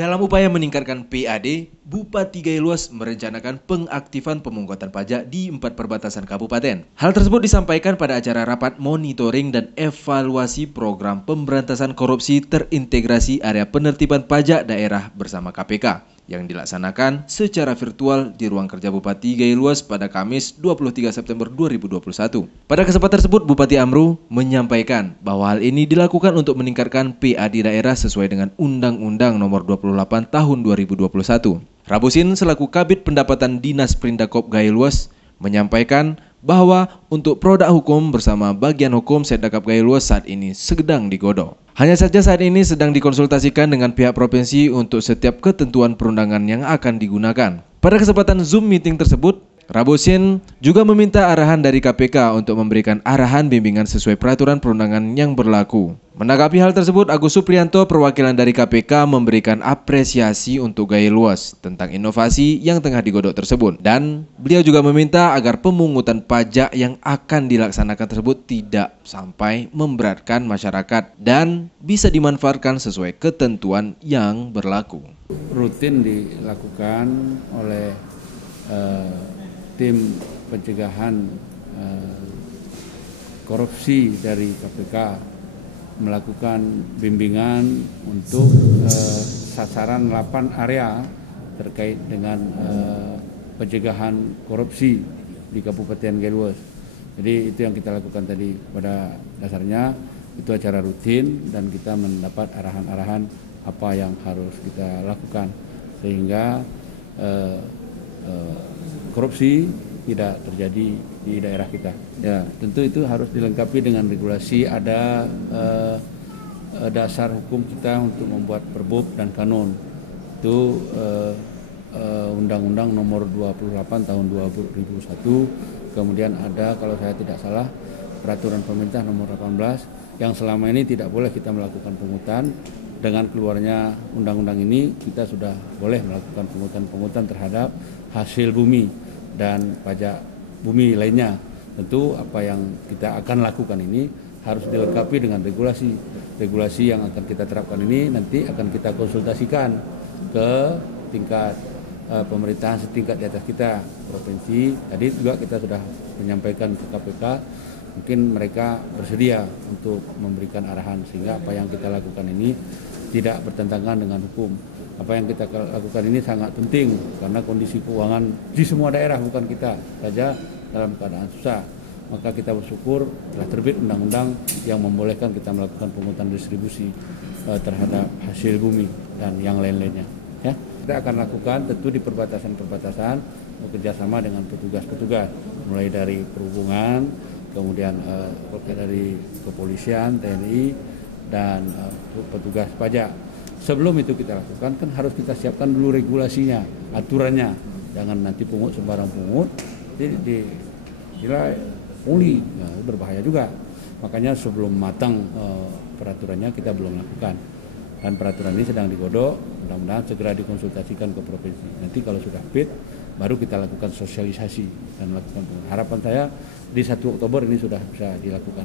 Dalam upaya meningkatkan PAD, Bupati Gailuas merencanakan pengaktifan pemungutan pajak di 4 perbatasan kabupaten. Hal tersebut disampaikan pada acara rapat monitoring dan evaluasi program pemberantasan korupsi terintegrasi area penertiban pajak daerah bersama KPK yang dilaksanakan secara virtual di ruang kerja Bupati Gailuas pada Kamis 23 September 2021. Pada kesempatan tersebut, Bupati Amru menyampaikan bahwa hal ini dilakukan untuk meningkatkan PAD daerah sesuai dengan Undang-Undang Nomor 28 Tahun 2021. Rabusin selaku Kabid Pendapatan Dinas Perindakop Gailuas menyampaikan bahwa untuk produk hukum bersama bagian hukum Setdakap Gailuas saat ini sedang digodok. Hanya saja saat ini sedang dikonsultasikan dengan pihak provinsi untuk setiap ketentuan perundangan yang akan digunakan. Pada kesempatan Zoom meeting tersebut, Rabusin juga meminta arahan dari KPK untuk memberikan arahan bimbingan sesuai peraturan perundangan yang berlaku. Menanggapi hal tersebut, Agus Supriyanto, perwakilan dari KPK, memberikan apresiasi untuk Gailuas tentang inovasi yang tengah digodok tersebut. Dan beliau juga meminta agar pemungutan pajak yang akan dilaksanakan tersebut tidak sampai memberatkan masyarakat dan bisa dimanfaatkan sesuai ketentuan yang berlaku. Rutin dilakukan oleh tim pencegahan korupsi dari KPK melakukan bimbingan untuk sasaran 8 area terkait dengan pencegahan korupsi di Kabupaten Gailuas. Jadi itu yang kita lakukan tadi. Pada dasarnya itu acara rutin dan kita mendapat arahan-arahan apa yang harus kita lakukan sehingga korupsi tidak terjadi di daerah kita. Ya, tentu itu harus dilengkapi dengan regulasi. Ada dasar hukum kita untuk membuat perbub dan kanun. Itu Undang-Undang Nomor 28 Tahun 2001. Kemudian ada, kalau saya tidak salah, Peraturan Pemerintah Nomor 18 yang selama ini tidak boleh kita melakukan pungutan. Dengan keluarnya undang-undang ini, kita sudah boleh melakukan pungutan terhadap hasil bumi dan pajak bumi lainnya. Tentu apa yang kita akan lakukan ini harus dilengkapi dengan regulasi. Regulasi yang akan kita terapkan ini nanti akan kita konsultasikan ke tingkat pemerintahan setingkat di atas kita, provinsi. Tadi juga kita sudah menyampaikan ke KPK, mungkin mereka bersedia untuk memberikan arahan sehingga apa yang kita lakukan ini tidak bertentangan dengan hukum. Apa yang kita lakukan ini sangat penting karena kondisi keuangan di semua daerah, bukan kita saja, dalam keadaan susah. Maka kita bersyukur telah terbit undang-undang yang membolehkan kita melakukan pungutan distribusi terhadap hasil bumi dan yang lain-lainnya. Ya, kita akan lakukan tentu di perbatasan-perbatasan bekerjasama dengan petugas-petugas, mulai dari perhubungan, kemudian dari kepolisian, TNI, dan petugas pajak. Sebelum itu kita lakukan, kan harus kita siapkan dulu regulasinya, aturannya. Jangan nanti pungut sembarang pungut, jadi dikira pungli, nah, berbahaya juga. Makanya sebelum matang peraturannya kita belum lakukan. Dan peraturan ini sedang digodok, mudah-mudahan segera dikonsultasikan ke provinsi. Nanti kalau sudah fit, baru kita lakukan sosialisasi dan melakukan pungut. Harapan saya di 1 Oktober ini sudah bisa dilakukan.